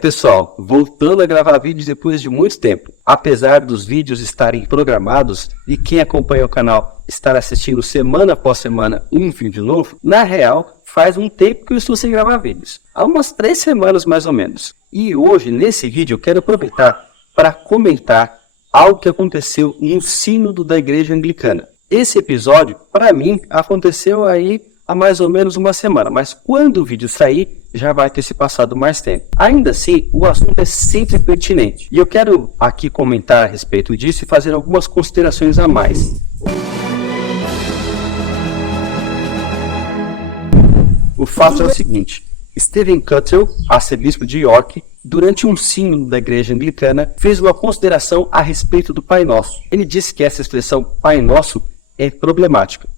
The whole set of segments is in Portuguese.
Pessoal, voltando a gravar vídeos depois de muito tempo. Apesar dos vídeos estarem programados e quem acompanha o canal estar assistindo semana após semana um vídeo novo, na real, faz um tempo que eu estou sem gravar vídeos. Há umas 3 semanas mais ou menos. E hoje, nesse vídeo, eu quero aproveitar para comentar algo que aconteceu no sínodo da Igreja Anglicana. Esse episódio, para mim, aconteceu aí há mais ou menos uma semana, mas quando o vídeo sair, já vai ter se passado mais tempo. Ainda assim, o assunto é sempre pertinente. E eu quero aqui comentar a respeito disso e fazer algumas considerações a mais. O fato é o seguinte: Stephen Cuttle, arcebispo de York, durante um sínodo da Igreja Anglicana, fez uma consideração a respeito do Pai Nosso. Ele disse que essa expressão Pai Nosso é problemática.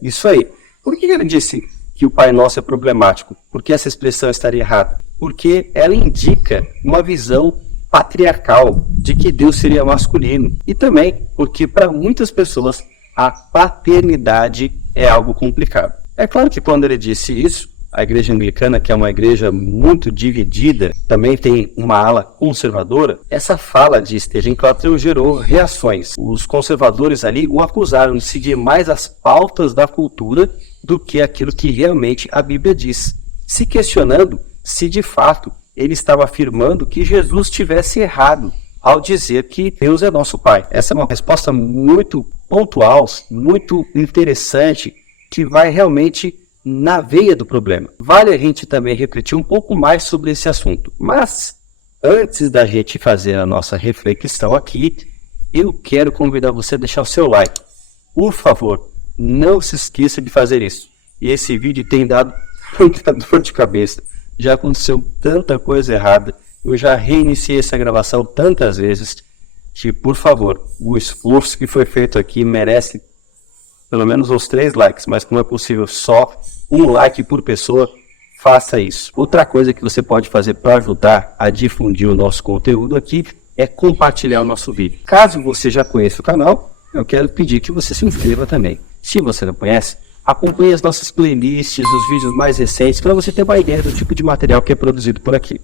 Isso aí. Por que ele disse que o Pai Nosso é problemático? Porque essa expressão estaria errada? Porque ela indica uma visão patriarcal de que Deus seria masculino. E também porque para muitas pessoas a paternidade é algo complicado. É claro que quando ele disse isso, a Igreja Anglicana, que é uma igreja muito dividida, também tem uma ala conservadora, essa fala de Stephen Cuttle gerou reações. Os conservadores ali o acusaram de seguir mais as pautas da cultura do que aquilo que realmente a Bíblia diz, se questionando se de fato ele estava afirmando que Jesus tivesse errado ao dizer que Deus é nosso Pai. Essa é uma resposta muito pontual, muito interessante, que vai realmente na veia do problema. Vale a gente também refletir um pouco mais sobre esse assunto. Mas, antes da gente fazer a nossa reflexão aqui, eu quero convidar você a deixar o seu like. Por favor, não se esqueça de fazer isso. E esse vídeo tem dado muita dor de cabeça. Já aconteceu tanta coisa errada. Eu já reiniciei essa gravação tantas vezes que, por favor, o esforço que foi feito aqui merece pelo menos os 3 likes, mas como é possível só um like por pessoa, faça isso. Outra coisa que você pode fazer para ajudar a difundir o nosso conteúdo aqui é compartilhar o nosso vídeo. Caso você já conheça o canal, eu quero pedir que você se inscreva também. Se você não conhece, acompanhe as nossas playlists, os vídeos mais recentes, para você ter uma ideia do tipo de material que é produzido por aqui.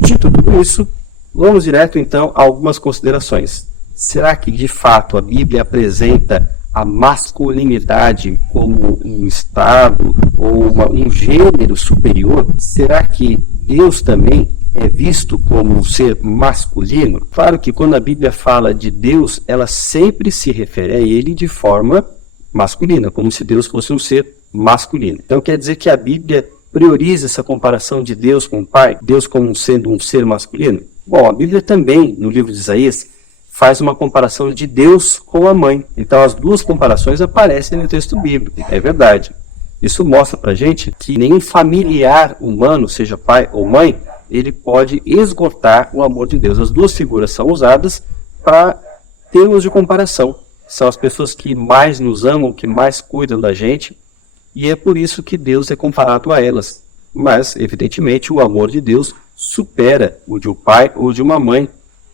Dito tudo isso, vamos direto então a algumas considerações. Será que de fato a Bíblia apresenta a masculinidade como um estado ou um gênero superior? Será que Deus também é visto como um ser masculino? Claro que quando a Bíblia fala de Deus, ela sempre se refere a ele de forma masculina, como se Deus fosse um ser masculino. Então quer dizer que a Bíblia prioriza essa comparação de Deus com o Pai, Deus como sendo um ser masculino? Bom, a Bíblia também, no livro de Isaías, faz uma comparação de Deus com a mãe. Então as duas comparações aparecem no texto bíblico. É verdade. Isso mostra pra gente que nenhum familiar humano, seja pai ou mãe, ele pode esgotar o amor de Deus. As duas figuras são usadas para termos de comparação. São as pessoas que mais nos amam, que mais cuidam da gente, e é por isso que Deus é comparado a elas. Mas, evidentemente, o amor de Deus supera o de um pai ou de uma mãe,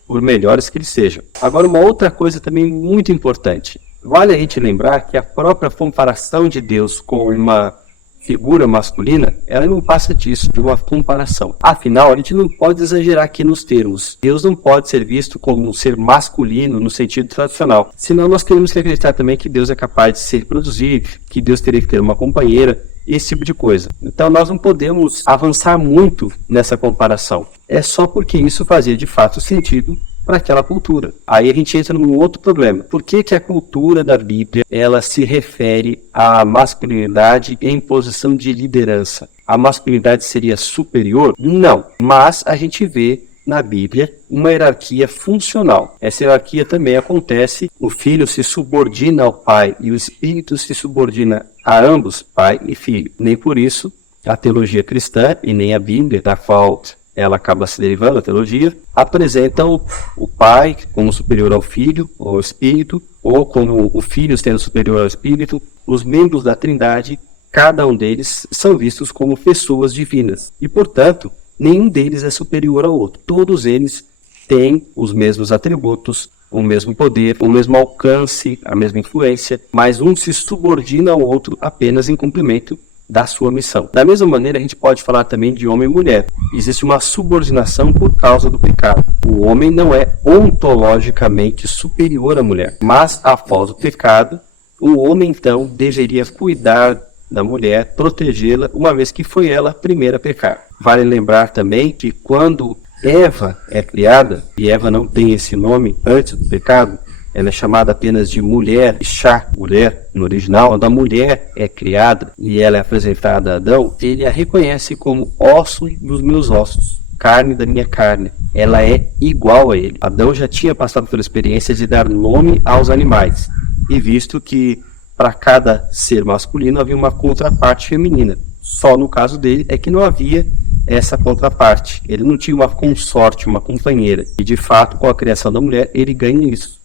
por melhores que eles sejam. Agora, uma outra coisa também muito importante. Vale a gente lembrar que a própria comparação de Deus com uma figura masculina, ela não passa disso, de uma comparação. Afinal, a gente não pode exagerar aqui nos termos. Deus não pode ser visto como um ser masculino no sentido tradicional. Senão nós temos que acreditar também que Deus é capaz de se reproduzir, que Deus teria que ter uma companheira, esse tipo de coisa. Então nós não podemos avançar muito nessa comparação. É só porque isso fazia de fato sentido para aquela cultura. Aí a gente entra num outro problema. Por que que a cultura da Bíblia ela se refere à masculinidade em posição de liderança? A masculinidade seria superior? Não. Mas a gente vê na Bíblia uma hierarquia funcional. Essa hierarquia também acontece, o filho se subordina ao pai e o espírito se subordina a ambos, pai e filho. Nem por isso a teologia cristã e nem a Bíblia, da qual ela acaba se derivando, a teologia, apresentam o pai como superior ao filho, ou ao espírito, ou como o filho sendo superior ao espírito. Os membros da Trindade, cada um deles, são vistos como pessoas divinas. E, portanto, nenhum deles é superior ao outro. Todos eles têm os mesmos atributos, o mesmo poder, o mesmo alcance, a mesma influência, mas um se subordina ao outro apenas em cumprimento da sua missão. Da mesma maneira, a gente pode falar também de homem e mulher. Existe uma subordinação por causa do pecado. O homem não é ontologicamente superior à mulher, mas após o pecado, o homem então deveria cuidar da mulher, protegê-la, uma vez que foi ela a primeira a pecar. Vale lembrar também que quando Eva é criada, e Eva não tem esse nome antes do pecado, ela é chamada apenas de mulher, Ishá, mulher no original. Quando a mulher é criada e ela é apresentada a Adão, ele a reconhece como osso dos meus ossos, carne da minha carne. Ela é igual a ele. Adão já tinha passado pela experiência de dar nome aos animais, e visto que para cada ser masculino havia uma contraparte feminina. Só no caso dele é que não havia essa contraparte. Ele não tinha uma consorte, uma companheira. E de fato, com a criação da mulher, ele ganha isso.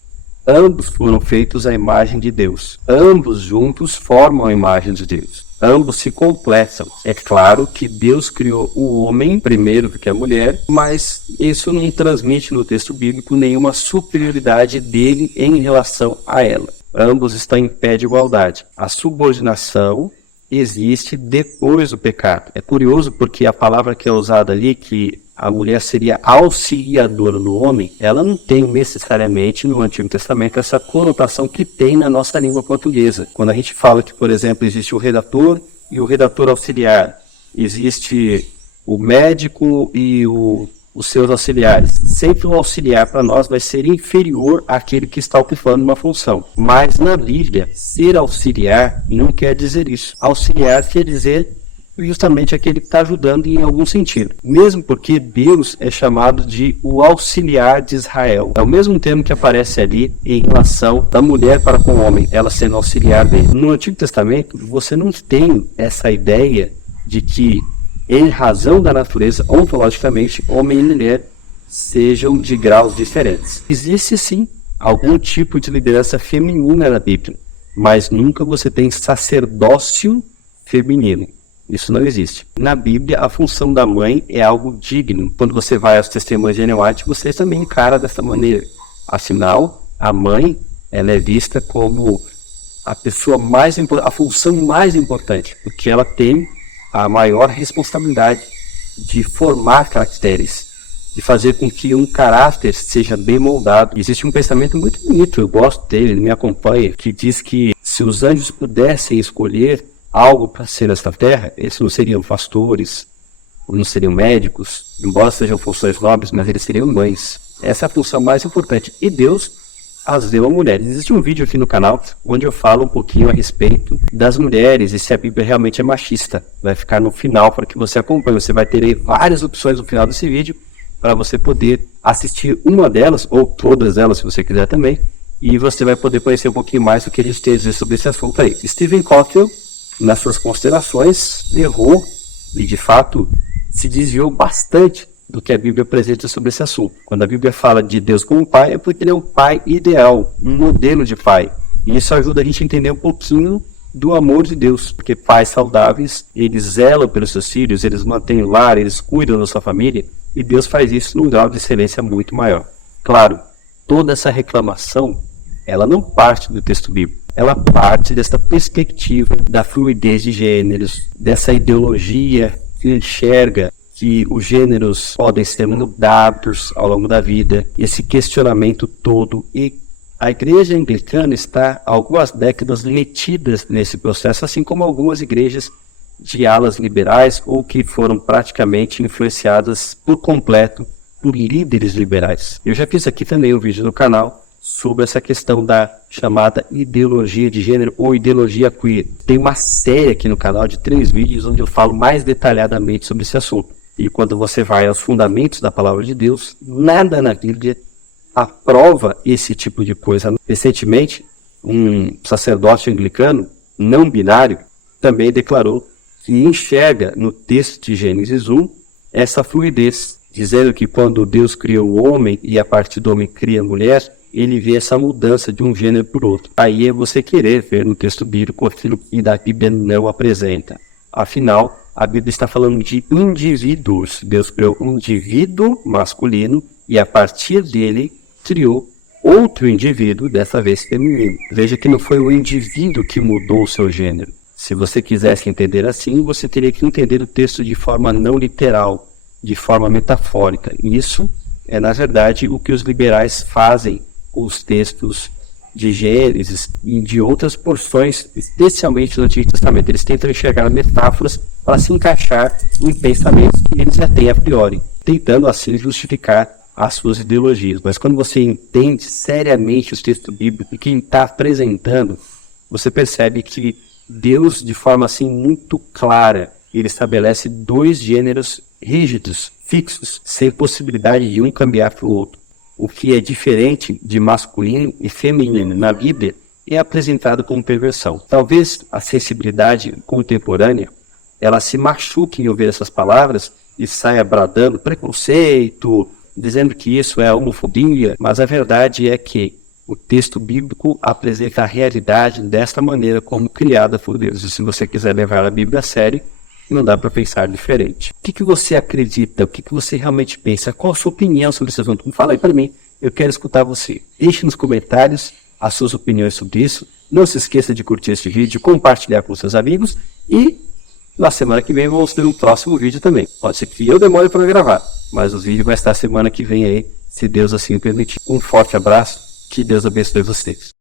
Ambos foram feitos à imagem de Deus. Ambos juntos formam a imagem de Deus. Ambos se completam. É claro que Deus criou o homem primeiro do que a mulher, mas isso não transmite no texto bíblico nenhuma superioridade dele em relação a ela. Ambos estão em pé de igualdade. A subordinação existe depois do pecado. É curioso porque a palavra que é usada ali, que a mulher seria auxiliadora do homem, ela não tem necessariamente no Antigo Testamento essa conotação que tem na nossa língua portuguesa. Quando a gente fala que, por exemplo, existe o redator e o redator auxiliar, existe o médico e os seus auxiliares. Sempre o auxiliar para nós vai ser inferior àquele que está ocupando uma função. Mas na Bíblia, ser auxiliar não quer dizer isso. Auxiliar quer dizer justamente aquele que está ajudando em algum sentido. Mesmo porque Deus é chamado de o auxiliar de Israel. É o mesmo termo que aparece ali em relação da mulher para com o homem, ela sendo auxiliar dele. No Antigo Testamento, você não tem essa ideia de que, em razão da natureza, ontologicamente, homem e mulher sejam de graus diferentes. Existe sim algum tipo de liderança feminina na Bíblia, mas nunca você tem sacerdócio feminino. Isso não existe. Na Bíblia, a função da mãe é algo digno. Quando você vai aos testemunhos de Ellen White, você também encara dessa maneira. Afinal, a mãe, ela é vista como a pessoa mais importante, a função mais importante, porque ela tem a maior responsabilidade de formar caracteres, de fazer com que um caráter seja bem moldado. Existe um pensamento muito bonito, eu gosto dele, ele me acompanha, que diz que se os anjos pudessem escolher algo para ser nesta terra, eles não seriam pastores, não seriam médicos, embora sejam funções nobres, mas eles seriam mães. Essa é a função mais importante. E Deus as deu a mulheres. Existe um vídeo aqui no canal onde eu falo um pouquinho a respeito das mulheres e se a Bíblia realmente é machista. Vai ficar no final para que você acompanhe. Você vai ter aí várias opções no final desse vídeo para você poder assistir uma delas, ou todas elas, se você quiser também, e você vai poder conhecer um pouquinho mais do que a gente tem a dizer sobre esse assunto aí. Stephen Cottrell, nas suas considerações, errou e de fato se desviou bastante do que a Bíblia apresenta sobre esse assunto. Quando a Bíblia fala de Deus como pai, é porque ele é um pai ideal, um modelo de pai. E isso ajuda a gente a entender um pouquinho do amor de Deus, porque pais saudáveis, eles zelam pelos seus filhos, eles mantêm o lar, eles cuidam da sua família, e Deus faz isso num grau de excelência muito maior. Claro, toda essa reclamação, ela não parte do texto bíblico. Ela parte dessa perspectiva da fluidez de gêneros, dessa ideologia que enxerga que os gêneros podem ser mudados ao longo da vida, esse questionamento todo. E a igreja anglicana está há algumas décadas metidas nesse processo, assim como algumas igrejas de alas liberais ou que foram praticamente influenciadas por completo por líderes liberais. Eu já fiz aqui também um vídeo no canal sobre essa questão da chamada ideologia de gênero ou ideologia queer. Tem uma série aqui no canal de 3 vídeos onde eu falo mais detalhadamente sobre esse assunto. E quando você vai aos fundamentos da palavra de Deus, nada na Bíblia aprova esse tipo de coisa. Recentemente, um sacerdote anglicano não binário também declarou que enxerga no texto de Gênesis 1 essa fluidez, dizendo que quando Deus criou o homem e a partir do homem cria a mulher, ele vê essa mudança de um gênero para o outro. Aí é você querer ver no texto bíblico aquilo que a Bíblia não apresenta. Afinal, a Bíblia está falando de indivíduos. Deus criou um indivíduo masculino e a partir dele criou outro indivíduo, dessa vez feminino. Veja que não foi o indivíduo que mudou o seu gênero. Se você quisesse entender assim, você teria que entender o texto de forma não literal, de forma metafórica. Isso é, na verdade, o que os liberais fazem com os textos de Gênesis e de outras porções, especialmente do Antigo Testamento. Eles tentam enxergar metáforas para se encaixar em pensamentos que eles já têm a priori, tentando assim justificar as suas ideologias. Mas quando você entende seriamente os textos bíblicos e quem está apresentando, você percebe que Deus, de forma assim muito clara, ele estabelece dois gêneros rígidos, fixos, sem possibilidade de um cambiar para o outro. O que é diferente de masculino e feminino na Bíblia é apresentado como perversão. Talvez a sensibilidade contemporânea ela se machuque em ouvir essas palavras e saia bradando preconceito, dizendo que isso é homofobia, mas a verdade é que o texto bíblico apresenta a realidade desta maneira como criada por Deus. E se você quiser levar a Bíblia a sério, não dá para pensar diferente. O que você acredita? O que você realmente pensa? Qual a sua opinião sobre esse assunto? Fala aí para mim, eu quero escutar você. Deixe nos comentários as suas opiniões sobre isso. Não se esqueça de curtir este vídeo, compartilhar com seus amigos e na semana que vem vamos ter um próximo vídeo também. Pode ser que eu demore para gravar, mas o vídeo vai estar semana que vem aí, se Deus assim permitir. Um forte abraço, que Deus abençoe vocês.